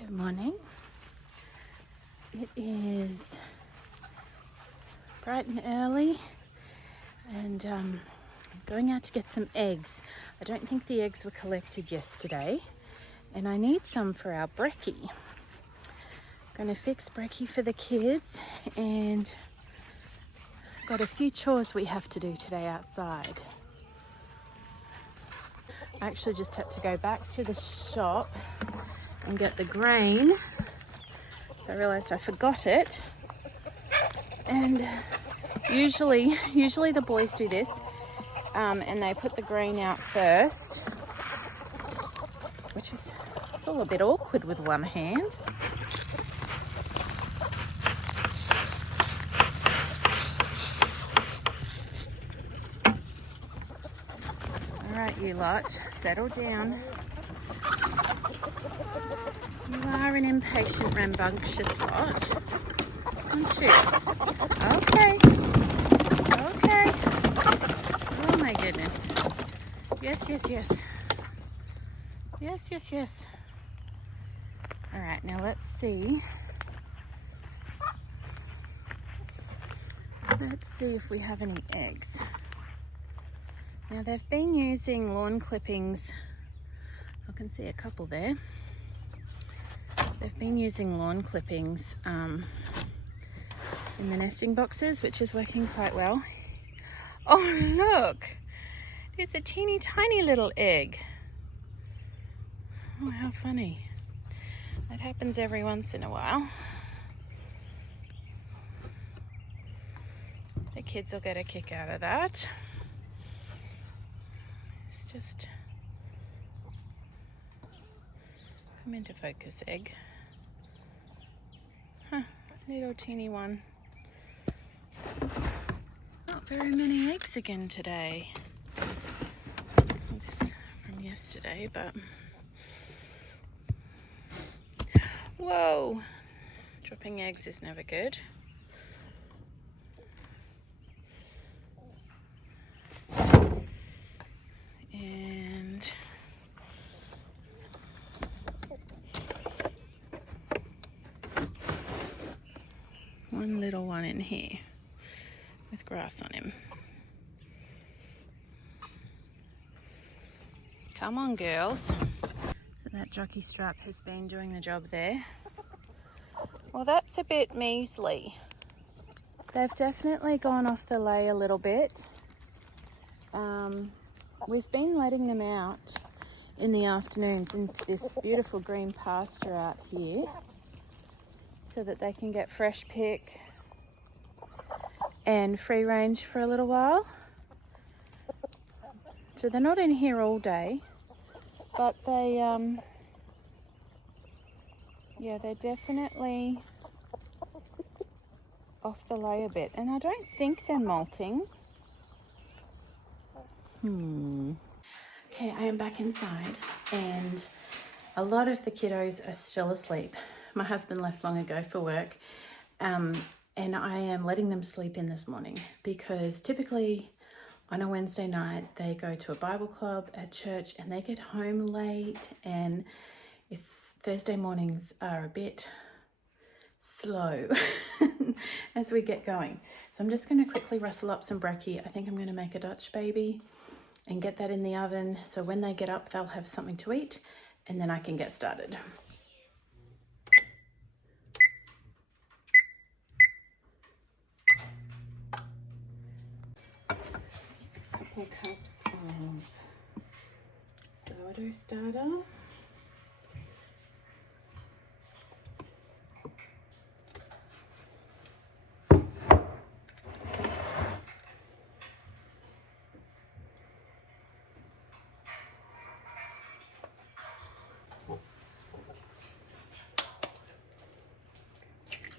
Good morning. It is bright and early and I'm going out to get some eggs. I don't think the eggs were collected yesterday and I need some for our brekkie. I'm going to fix brekkie for the kids and got a few chores we have to do today outside. I actually just had to go back to the shop and get the grain. So I realised I forgot it. And usually the boys do this and they put the grain out first, which is, it's all a bit awkward with one hand. All right, you lot, settle down. You are an impatient, rambunctious lot, aren't you? Okay. Okay. Oh my goodness. Yes. Yes. All right, now let's see. Let's see if we have any eggs. Now they've been using lawn clippings. I can see a couple there. They've been using lawn clippings in the nesting boxes, which is working quite well. Oh look, there's a teeny tiny little egg. Oh, how funny. That happens every once in a while. The kids will get a kick out of that. It's just come into focus, egg. Huh, little teeny one. Not very many eggs again today. This from yesterday, but whoa, dropping eggs is never good. And one little one in here with grass on him. Come on, girls. So that jockey strap has been doing the job there. Well, that's a bit measly. They've definitely gone off the lay a little bit. We've been letting them out in the afternoons into this beautiful green pasture out here so that they can get fresh pick and free range for a little while. So they're not in here all day, but they're definitely off the lay a bit, and I don't think they're molting. Okay, I am back inside and a lot of the kiddos are still asleep. My husband left long ago for work, and I am letting them sleep in this morning because typically on a Wednesday night they go to a Bible club at church and they get home late, and it's Thursday mornings are a bit slow as we get going. So I'm just going to quickly rustle up some brekkie. I think I'm going to make a Dutch baby and get that in the oven so when they get up they'll have something to eat and then I can get started. Couple cups of sourdough starter.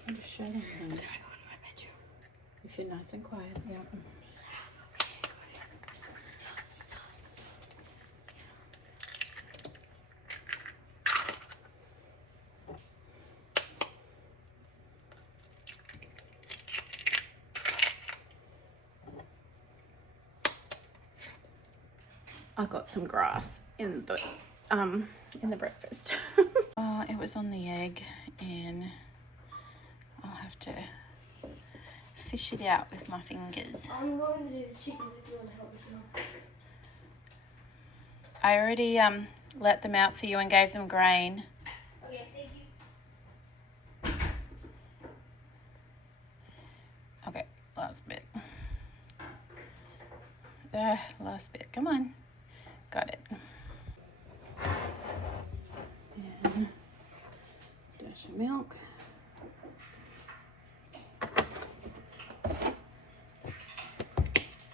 I'll just show them then. If you're nice and quiet, yeah. I got some grass in the breakfast. It was on the egg, and I'll have to fish it out with my fingers. I'm going to do the chickens if you want to help me. I already let them out for you and gave them grain. Okay, thank you. Okay, last bit. Last bit. Come on. Got it. And dash of milk.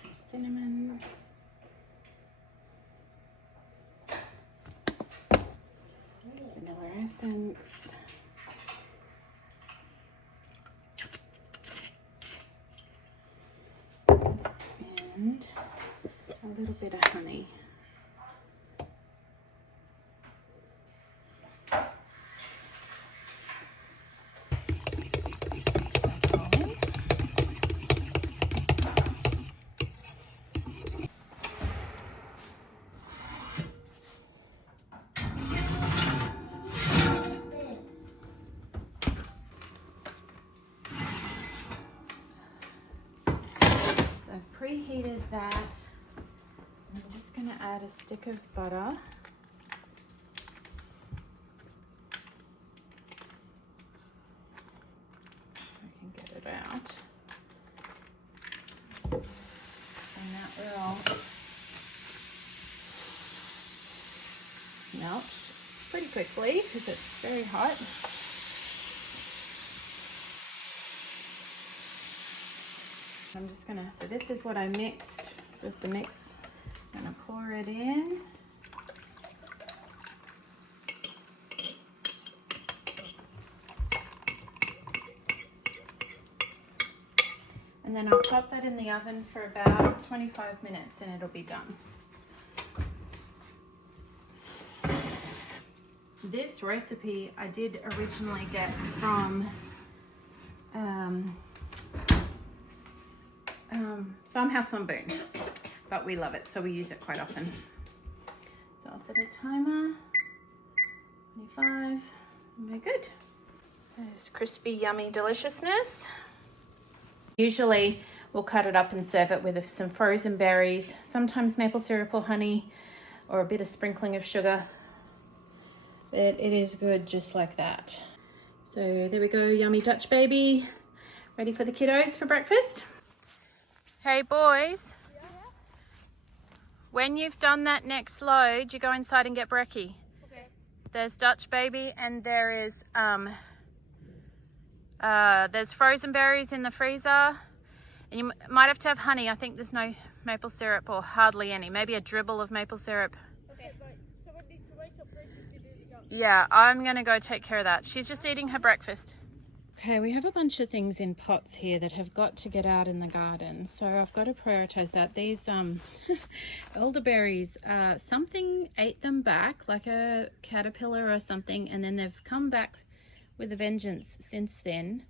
Some cinnamon. Vanilla essence. And a little bit of honey. So I've preheated that. I'm just going to add a stick of butter. I can get it out. And that will melt pretty quickly because it's very hot. I'm just gonna, so this is what I mixed with the mix. I'm gonna pour it in. And then I'll pop that in the oven for about 25 minutes and it'll be done. This recipe I did originally get from Farmhouse on Boone, but we love it, so we use it quite often. So I'll set a timer, 25, and we're good. There's crispy, yummy deliciousness. Usually we'll cut it up and serve it with some frozen berries, sometimes maple syrup or honey, or a bit of sprinkling of sugar. But it is good just like that. So there we go, yummy Dutch baby. Ready for the kiddos for breakfast? Hey boys, when you've done that next load, you go inside and get brekkie. Okay. There's Dutch baby and there's frozen berries in the freezer. And you might have to have honey. I think there's no maple syrup or hardly any. Maybe a dribble of maple syrup. Okay, but someone needs to wake up Rachel to do the job. Yeah, I'm gonna go take care of that. She's just eating her breakfast. Okay, we have a bunch of things in pots here that have got to get out in the garden. So I've got to prioritize that. These elderberries, something ate them back, like a caterpillar or something, and then they've come back with a vengeance since then.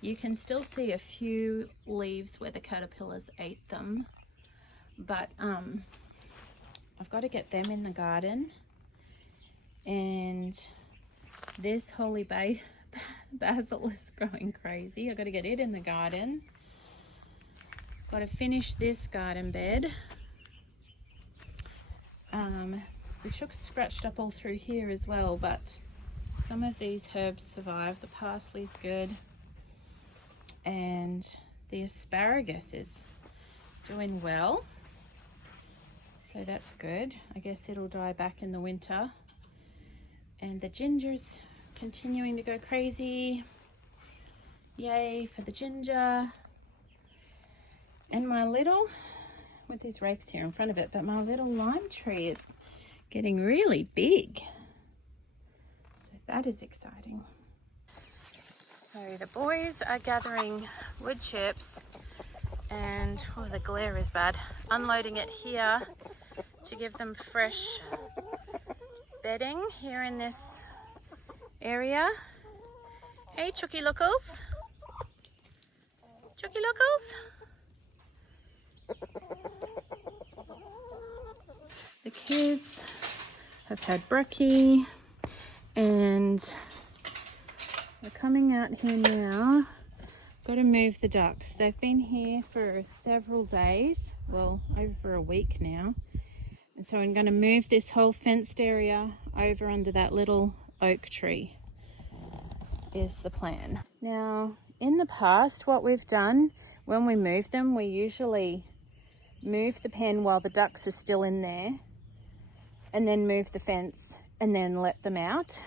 You can still see a few leaves where the caterpillars ate them, but I've got to get them in the garden. And this holy basil is growing crazy. I've got to get it in the garden. Got to finish this garden bed. The chooks scratched up all through here as well, but some of these herbs survive. The parsley's good. And the asparagus is doing well. So that's good. I guess it'll die back in the winter. And the ginger's continuing to go crazy. Yay for the ginger. And my little, with these rakes here in front of it, but my little lime tree is getting really big. So that is exciting. So the boys are gathering wood chips and, oh, the glare is bad, unloading it here to give them fresh bedding here in this area. Hey, Chooky Lookles. Chooky Lookles. The kids have had brekkie and We're coming out here now. Got to move the ducks. They've been here for several days, well, over a week now. And so I'm going to move this whole fenced area over under that little oak tree is the plan. Now, in the past, what we've done when we move them, we usually move the pen while the ducks are still in there and then move the fence and then let them out.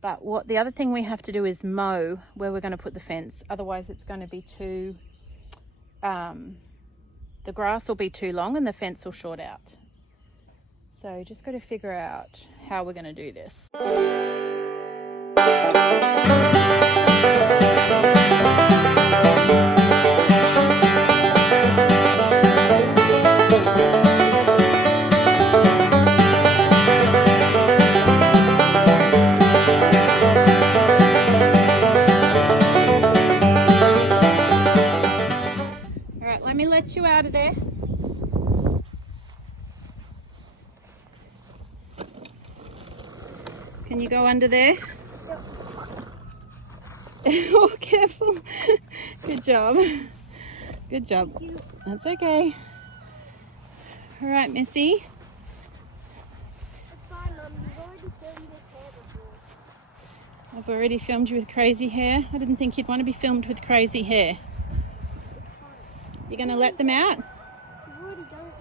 But what the other thing we have to do is mow where we're going to put the fence. Otherwise it's going to be too, the grass will be too long and the fence will short out. So just got to figure out how we're going to do this. Let me let you out of there. Can you go under there? Yep. Oh, careful. Good job. Good job. Thank you. That's okay. All right, Missy. It's fine, Mum. You've already filmed this hair before. I've already filmed you with crazy hair. I didn't think you'd want to be filmed with crazy hair. It's fine. You're going to let them out? You've already done it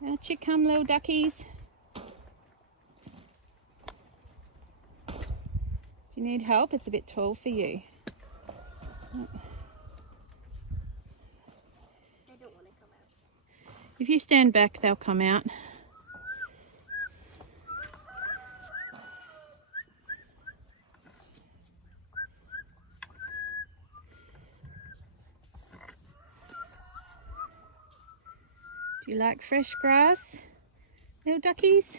before. Out you come, little duckies. Do you need help? It's a bit tall for you. They don't want to come out. If you stand back, they'll come out. Do you like fresh grass, little duckies?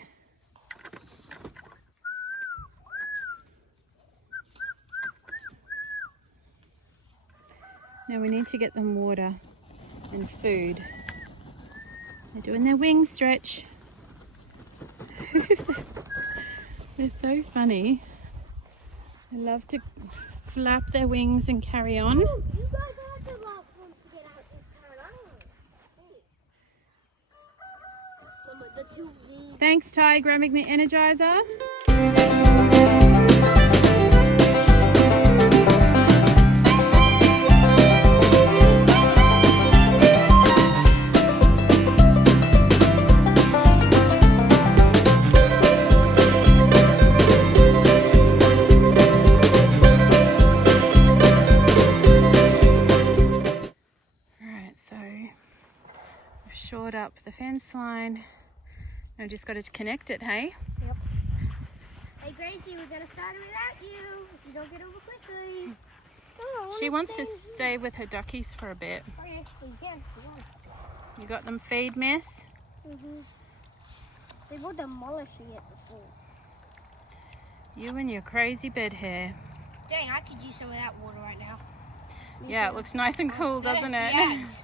Now we need to get them water and food. They're doing their wing stretch. They're so funny. They love to flap their wings and carry on. You guys are the last ones to get out this Carolina. Hey. The two leaves. Thanks, Ty, grabbing the energizer. Shored up the fence line. Now just got to connect it, hey? Yep. Hey Gracie, we're gonna start it without you if you don't get over quickly. Oh, She wants to stay with her duckies for a bit. Okay, you can. You got them feed, miss? They were demolishing it before. You and your crazy bed hair. Dang, I could use some of that water right now. Yeah, it looks nice and cool, doesn't it? Yes.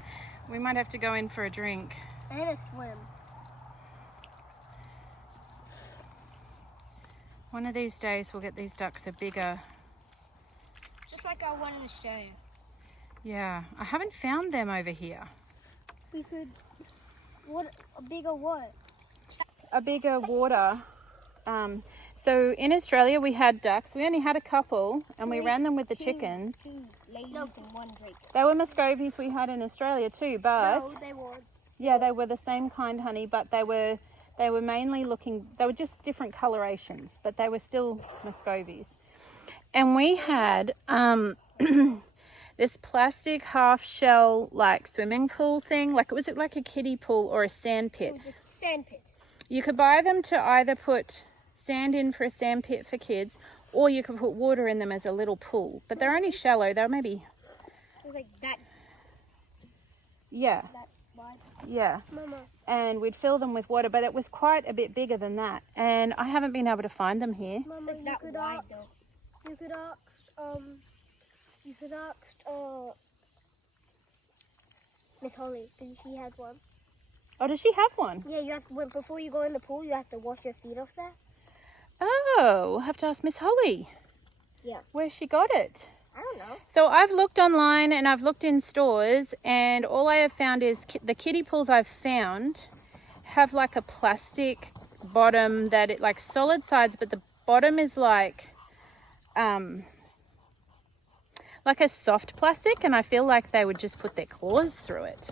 We might have to go in for a drink. And a swim. One of these days we'll get these ducks a bigger. Just like our one in Australia. Yeah, I haven't found them over here. We could, what, a bigger what? A bigger water. So in Australia we had ducks. We only had a couple and we ran them with the chickens. Two ladies and one drake. They were Muscovies we had in Australia too, but No, they were. yeah, they were the same kind, honey, but they were mainly looking, they were just different colorations, but they were still Muscovies. And we had this plastic half shell like swimming pool thing, like was it like a kiddie pool or a sand pit? It was a sand pit. You could buy them to either put sand in for a sand pit for kids, or you could put water in them as a little pool. But they're only shallow. They're maybe... It was like that. Yeah. That wide. Yeah. Mama. And we'd fill them with water, but it was quite a bit bigger than that. And I haven't been able to find them here. Mama, Like that wide though. You could ask, Miss Holly, because she has one. Oh, does she have one? Yeah, you have to, before you go in the pool, you have to wash your feet off there. Oh, we'll have to ask Miss Holly. Yeah. Where she got it. I don't know. So I've looked online and I've looked in stores, and all I have found is the kiddie pools I've found have like a plastic bottom that it like solid sides, but the bottom is like a soft plastic, and I feel like they would just put their claws through it.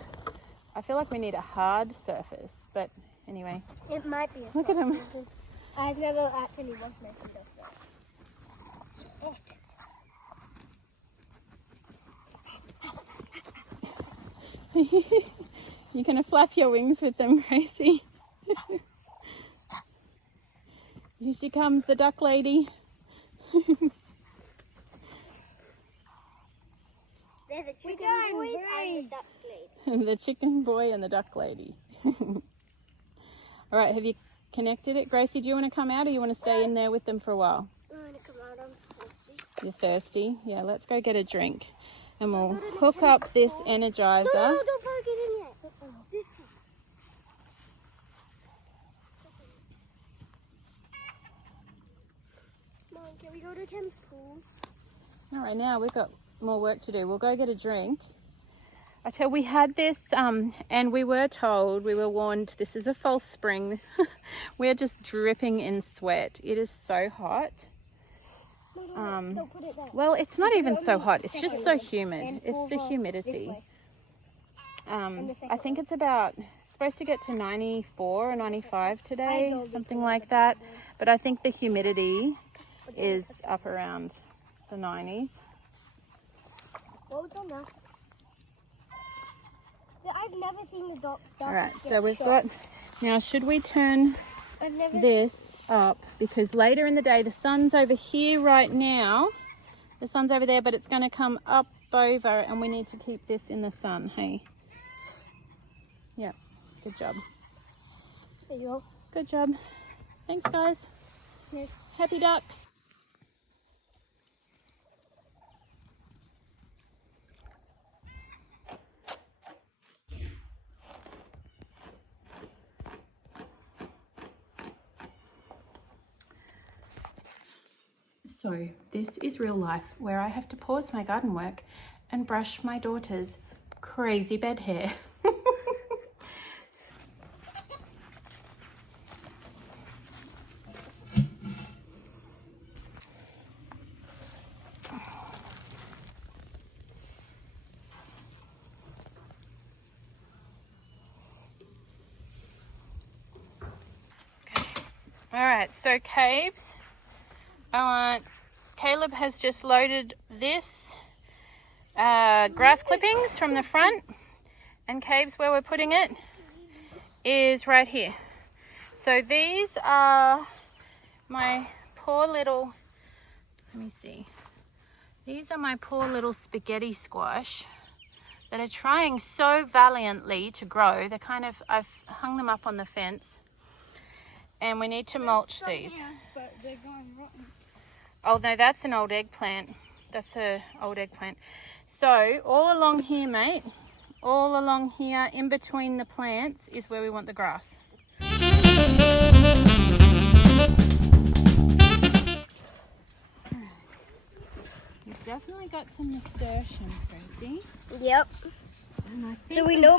I feel like we need a hard surface, but anyway. It might be a Look at him. surface. I've never actually washed my feet off there. You're going to flap your wings with them, Gracie. Here she comes, the duck lady. There's a chicken boy and a duck lady. The chicken boy and the duck lady. All right, have you connected it? Gracie, do you want to come out or you want to stay in there with them for a while? I want to come out, I'm thirsty. You're thirsty? Yeah, let's go get a drink. And we'll hook up this energizer. No, don't plug it in yet. This one. Mom, can we go to Tim's pool? All right, now we've got more work to do. We'll go get a drink. I tell we had this and we were warned this is a false spring. We're just dripping in sweat. It is so hot. Don't put it there. Well, it's not even so hot. It's just so humid. It's the humidity. I think it's supposed to get to 94 or 95 today, something like that. But I think the humidity is up around the 90s. What was on that? I've never seen the dog. All right, so we've got, now should we turn this up, because later in the day, the sun's over here right now, the sun's over there, but it's going to come up over and we need to keep this in the sun. Hey, yeah, good job. There you go. Good job. Thanks, guys. Yes. Happy ducks. So this is real life, where I have to pause my garden work and brush my daughter's crazy bed hair. All right, so Cabes, Caleb has just loaded this grass clippings from the front, and Cabes, where we're putting it is right here. So these are my poor little, let me see, these are my poor little spaghetti squash that are trying so valiantly to grow. They're I've hung them up on the fence, and we need to mulch these. But they're going rotten. Oh no, that's an old eggplant. That's an old eggplant. So all along here, mate, all along here in between the plants is where we want the grass. You've definitely got some nasturtiums, Gracie. Yep. And I think So we know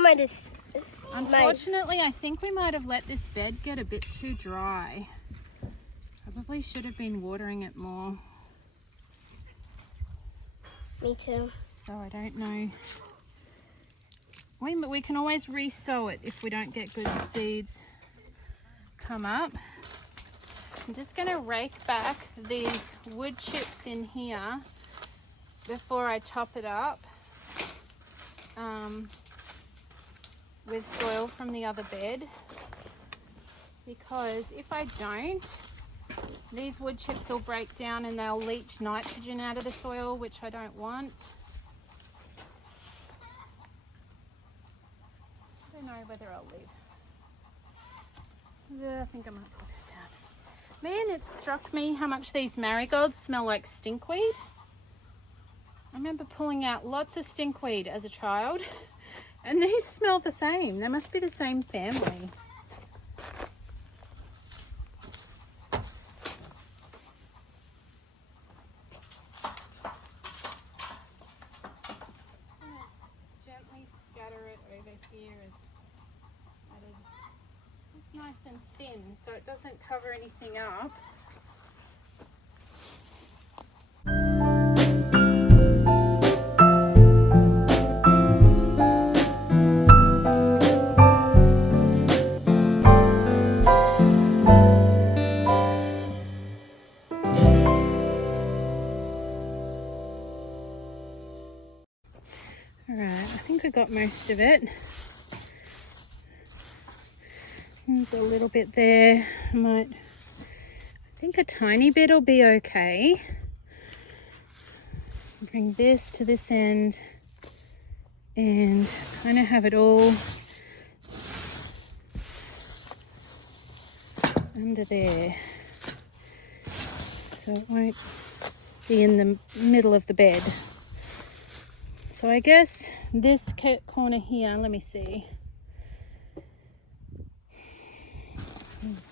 unfortunately, I think we might have let this bed get a bit too dry. Probably should have been watering it more. Me too. So I don't know. But we can always re-sow it if we don't get good seeds come up. I'm just going to rake back these wood chips in here before I top it up with soil from the other bed, because if I don't, these wood chips will break down and they'll leach nitrogen out of the soil, which I don't want. I don't know whether I'll leave. I think I might pull this out. Man, it struck me how much these marigolds smell like stinkweed. I remember pulling out lots of stinkweed as a child, And these smell the same. They must be the same family. Gently scatter it over here as added. It's nice and thin so it doesn't cover anything up. Alright, I think I got most of it. There's a little bit there. I think a tiny bit will be okay. Bring this to this end and kind of have it all under there. So it won't be in the middle of the bed. So I guess this corner here, let me see.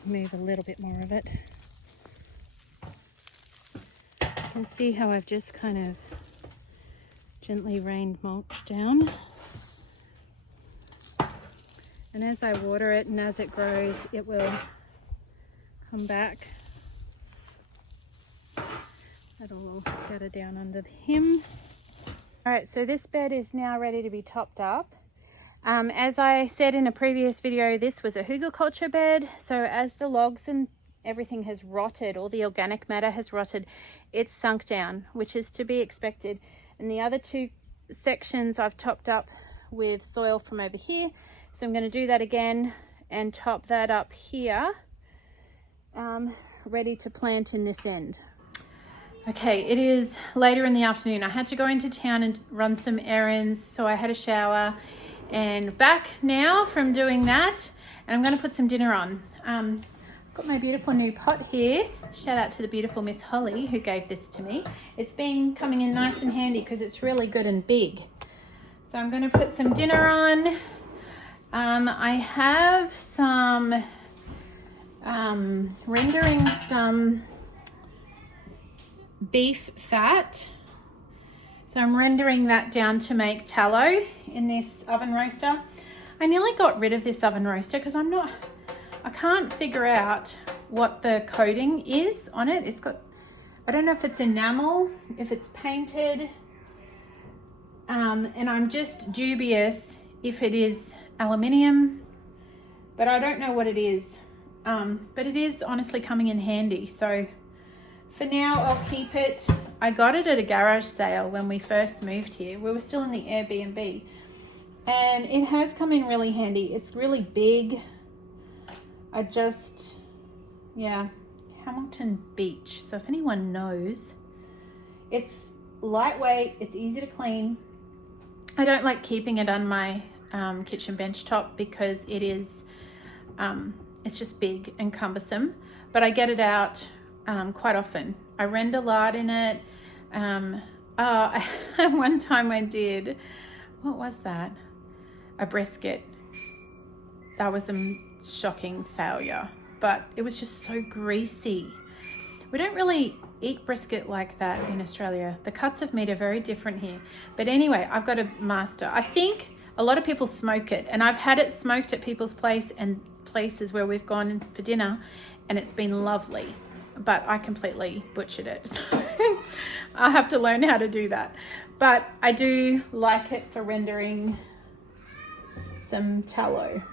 Move a little bit more of it. You can see how I've just kind of gently rained mulch down. And as I water it and as it grows, it will come back. That'll all scatter down under him. Alright, so this bed is now ready to be topped up. As I said in a previous video, this was a hugelkultur bed. So as the logs and everything has rotted, all the organic matter has rotted, it's sunk down, which is to be expected. And the other two sections I've topped up with soil from over here. So I'm going to do that again and top that up here, ready to plant in this end. Okay, it is later in the afternoon. I had to go into town and run some errands, so I had a shower and back now from doing that, and I'm going to put some dinner on. I've got my beautiful new pot here. Shout out to the beautiful Miss Holly who gave this to me. It's been coming in nice and handy because it's really good and big. So I'm going to put some dinner on. I have some rendering some beef fat, so I'm rendering that down to make tallow in this oven roaster. I nearly got rid of this oven roaster because I can't figure out what the coating is on it. It's got, I don't know if it's enamel, if it's painted, and I'm just dubious if it is aluminium, but I don't know what it is. But it is honestly coming in handy, so for now, I'll keep it. I got it at a garage sale when we first moved here. We were still in the Airbnb, and it has come in really handy. It's really big. Yeah, Hamilton Beach. So if anyone knows, it's lightweight, it's easy to clean. I don't like keeping it on my kitchen bench top because it is, it's just big and cumbersome, but I get it out quite often. I render lard in it. One time I did, what was that? A brisket. That was a shocking failure, but it was just so greasy. We don't really eat brisket like that in Australia. The cuts of meat are very different here. But anyway, I've got a master. I think a lot of people smoke it, and I've had it smoked at people's place and places where we've gone for dinner, and it's been lovely. But I completely butchered it, so I'll have to learn how to do that. But I do like it for rendering some tallow.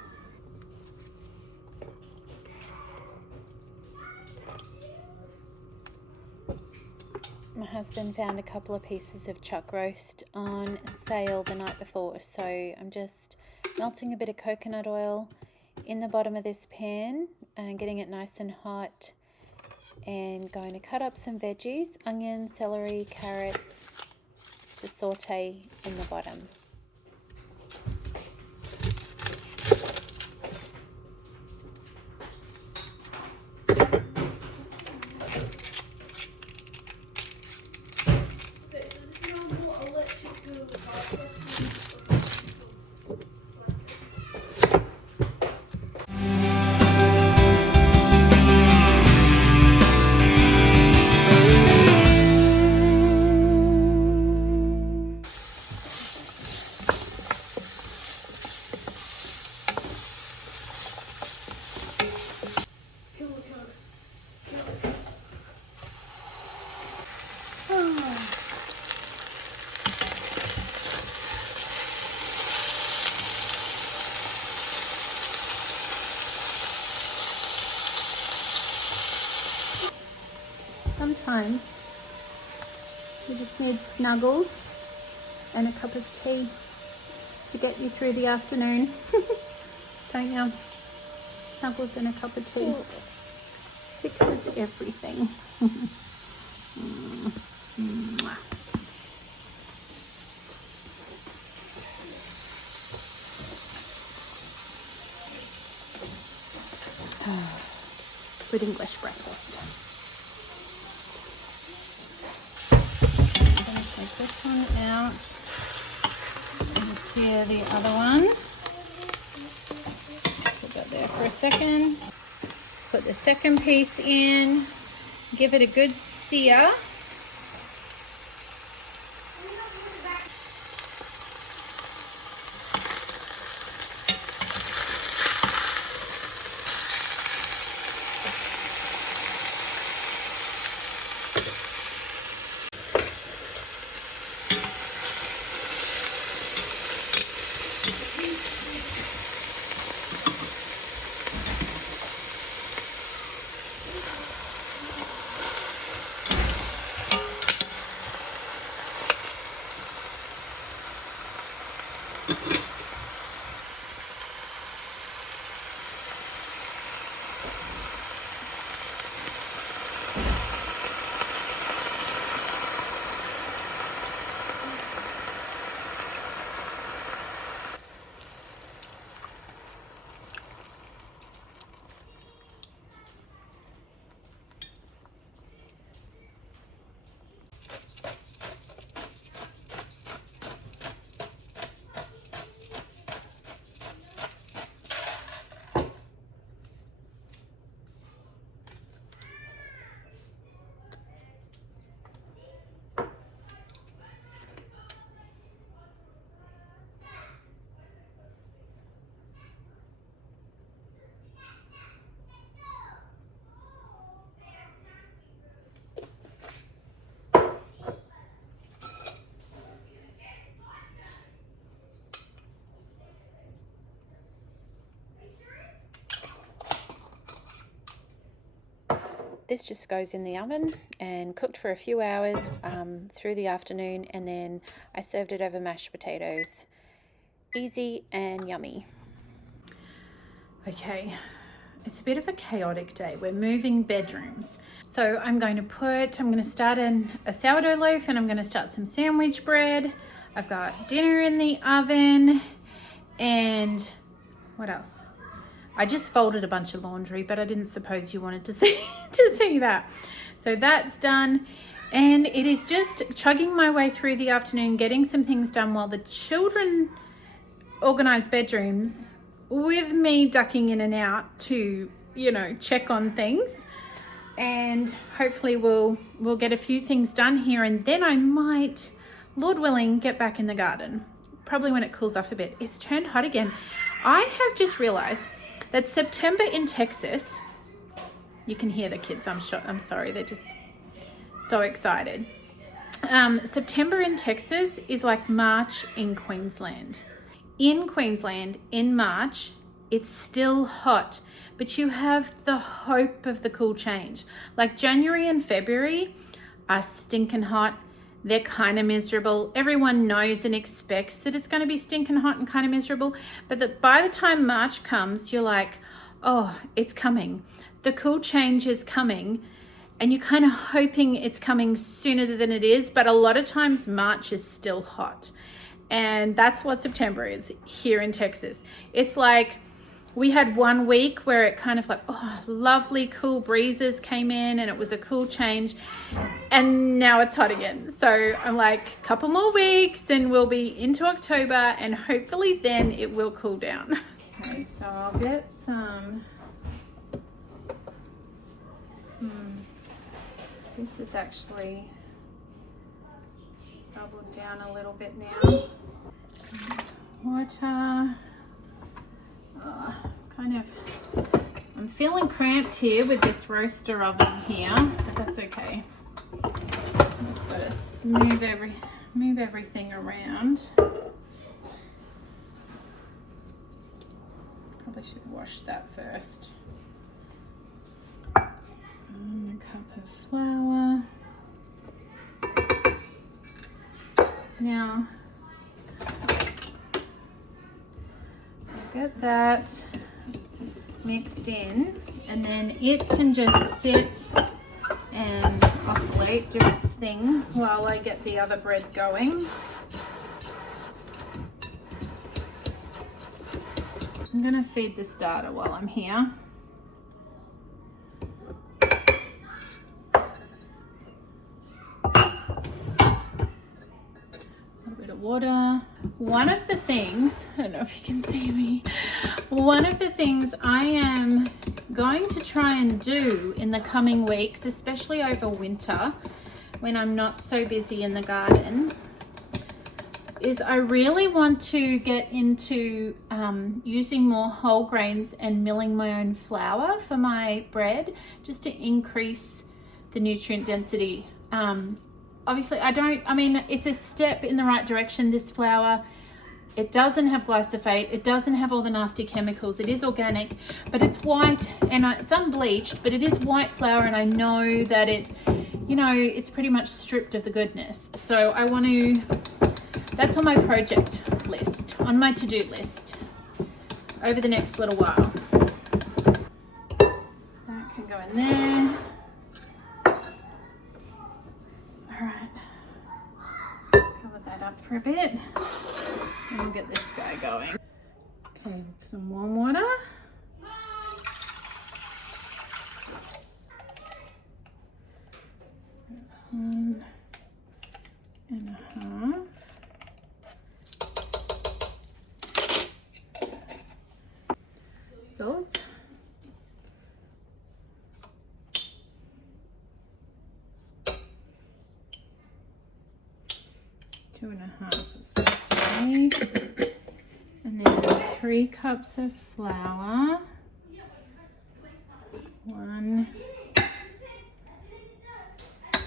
My husband found a couple of pieces of chuck roast on sale the night before, so I'm just melting a bit of coconut oil in the bottom of this pan and getting it nice and hot, and going to cut up some veggies, onion, celery, carrots, to saute in the bottom. sometimes you just need snuggles and a cup of tea to get you through the afternoon. Don't you? Snuggles and a cup of tea fixes everything. Mwah. Good English breakfast. I'm going to take this one out and sear the other one. Put that there for a second. Let's put the second piece in. Give it a good sear. This just goes in the oven and cooked for a few hours through the afternoon, and then I served it over mashed potatoes. Easy and yummy. Okay, it's a bit of a chaotic day. We're moving bedrooms. So I'm going to start in a sourdough loaf, and I'm going to start some sandwich bread. I've got dinner in the oven, and what else? I just folded a bunch of laundry, but I didn't suppose you wanted to see that. So that's done. And it is just chugging my way through the afternoon, getting some things done while the children organize bedrooms, with me ducking in and out to, check on things. And hopefully we'll get a few things done here, and then I might, Lord willing, get back in the garden. Probably when it cools off a bit. It's turned hot again. I have just realized that September in Texas, you can hear the kids, I'm sorry, they're just so excited. September in Texas is like March in Queensland. In Queensland, in March, it's still hot, but you have the hope of the cool change. Like January and February are stinking hot. They're kind of miserable. Everyone knows and expects that it's going to be stinking hot and kind of miserable. But by the time March comes, you're like, oh, it's coming. The cool change is coming. And you're kind of hoping it's coming sooner than it is. But a lot of times March is still hot. And that's what September is here in Texas. It's like we had 1 week where it kind of like, oh, lovely cool breezes came in and it was a cool change. And now it's hot again. So I'm like, a couple more weeks and we'll be into October, and hopefully then it will cool down. Okay, so I'll get some, this is actually bubbled down a little bit now. Water. I'm feeling cramped here with this roaster oven here, but that's okay. Just gotta move everything around. Probably should wash that first. And a cup of flour. Now, I'll get that mixed in, and then it can just sit and oscillate, do its thing while I get the other bread going. I'm gonna feed the starter while I'm here. Water. One of the things, I don't know if you can see me, one of the things I am going to try and do in the coming weeks, especially over winter when I'm not so busy in the garden, is I really want to get into using more whole grains and milling my own flour for my bread, just to increase the nutrient density. Obviously, it's a step in the right direction, this flour. It doesn't have glyphosate. It doesn't have all the nasty chemicals. It is organic, but it's white and it's unbleached, but it is white flour. And I know that it's pretty much stripped of the goodness. So I want to, that's on my project list, on my to-do list over the next little while. That can go in there. Up for a bit, and we'll get this guy going. Okay, some warm water. One and a half. Salt. Two and a half is supposed to be. And then 3 cups of flour. 1,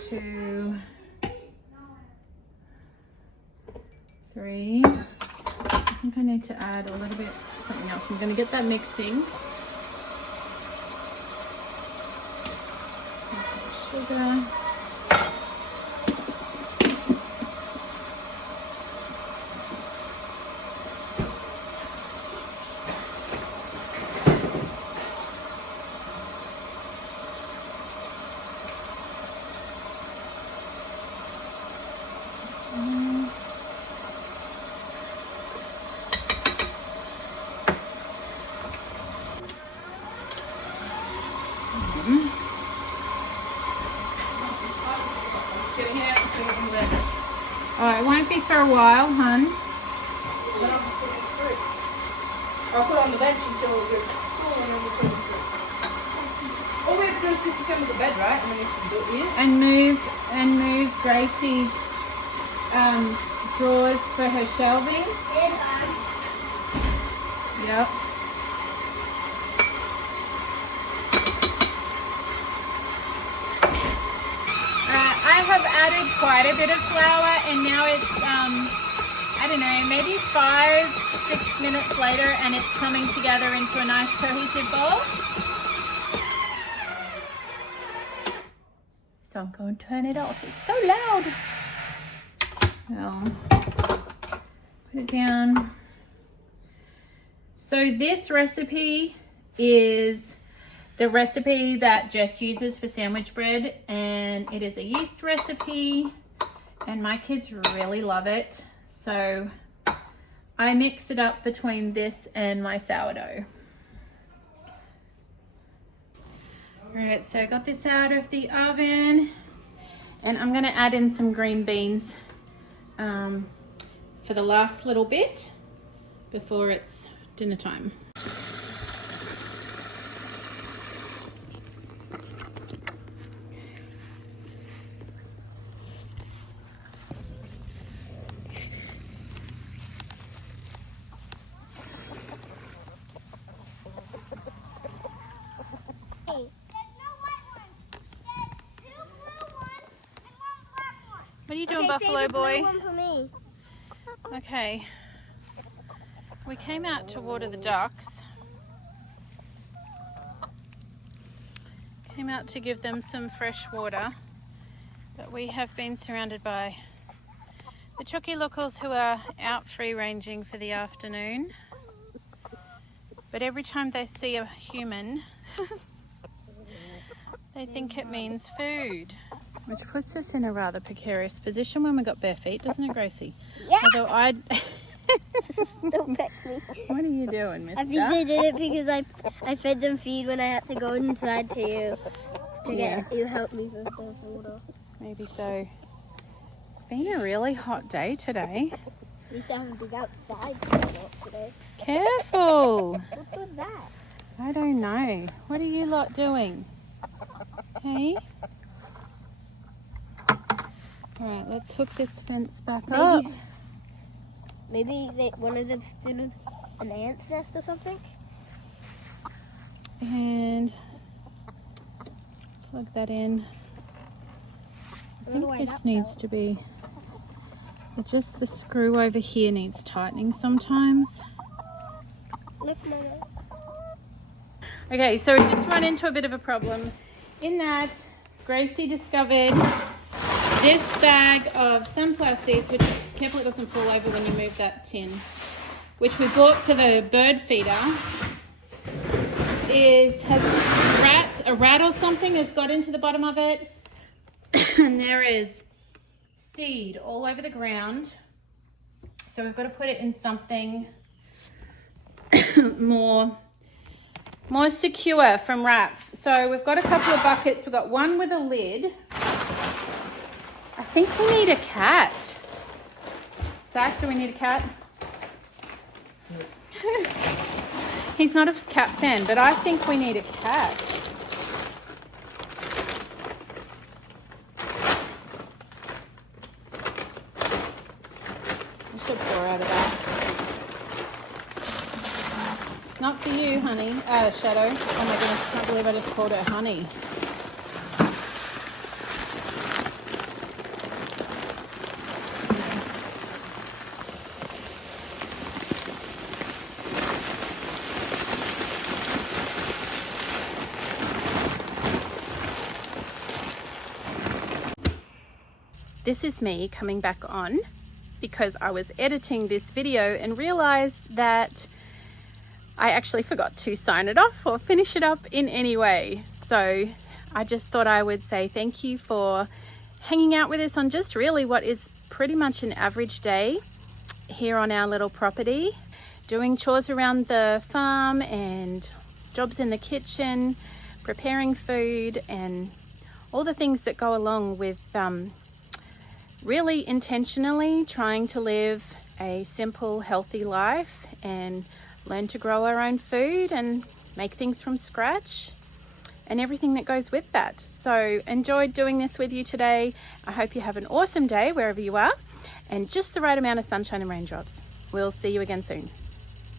2, 3. I think I need to add a little bit something else. I'm going to get that mixing. Sugar. Oh, it won't be for a while, hun. I'll put it on the bench until it gets cool and then we'll put it in the fridge. All we have to do is disassemble the bed, right? And then we can do it here. And move Gracie's drawers for her shelving. Yep. I have added quite a bit of flour, and now it's I don't know, maybe 5-6 minutes later, and it's coming together into a nice cohesive ball. So I'm going to turn it off. It's so loud. Well, put it down. So this recipe is the recipe that Jess uses for sandwich bread, and it is a yeast recipe, and my kids really love it. So I mix it up between this and my sourdough. All right, so I got this out of the oven, and I'm gonna add in some green beans for the last little bit before it's dinner time. What are you doing, Buffalo boy? One for me. Okay, we came out to water the ducks, Came out to give them some fresh water, but we have been surrounded by the chocky lookers who are out free ranging for the afternoon. But every time they see a human, they think it means food. Which puts us in a rather precarious position when we got bare feet, doesn't it, Gracie? Yeah. Although I... Don't peck me. What are you doing, mister? I think they did it because I fed them feed when I had to go inside to get you help me with the water. Maybe so. It's been a really hot day today. We used to have to dig outside today. Careful! What was that? I don't know. What are you lot doing? Hey? Alright, let's hook this fence back up. Maybe one of them stood in an ant's nest or something? And plug that in. I think this needs to be... Just the screw over here needs tightening sometimes. Look, my nose. Okay, so we just run into a bit of a problem. In that, Gracie discovered this bag of sunflower seeds, which, careful it doesn't fall over when you move that tin, which we bought for the bird feeder, has rats, a rat or something has got into the bottom of it, and there is seed all over the ground. So we've got to put it in something more secure from rats. So we've got a couple of buckets. We've got one with a lid. I think we need a cat. Zach, do we need a cat? He's not a cat fan, but I think we need a cat. We should pour out of that. It's not for you, honey. Shadow. Oh my goodness, I can't believe I just called her honey. This is me coming back on because I was editing this video and realized that I actually forgot to sign it off or finish it up in any way. So I just thought I would say thank you for hanging out with us on just really what is pretty much an average day here on our little property, doing chores around the farm and jobs in the kitchen, preparing food and all the things that go along with really intentionally trying to live a simple, healthy life and learn to grow our own food and make things from scratch and everything that goes with that. So enjoyed doing this with you today. I hope you have an awesome day wherever you are and just the right amount of sunshine and raindrops. We'll see you again soon.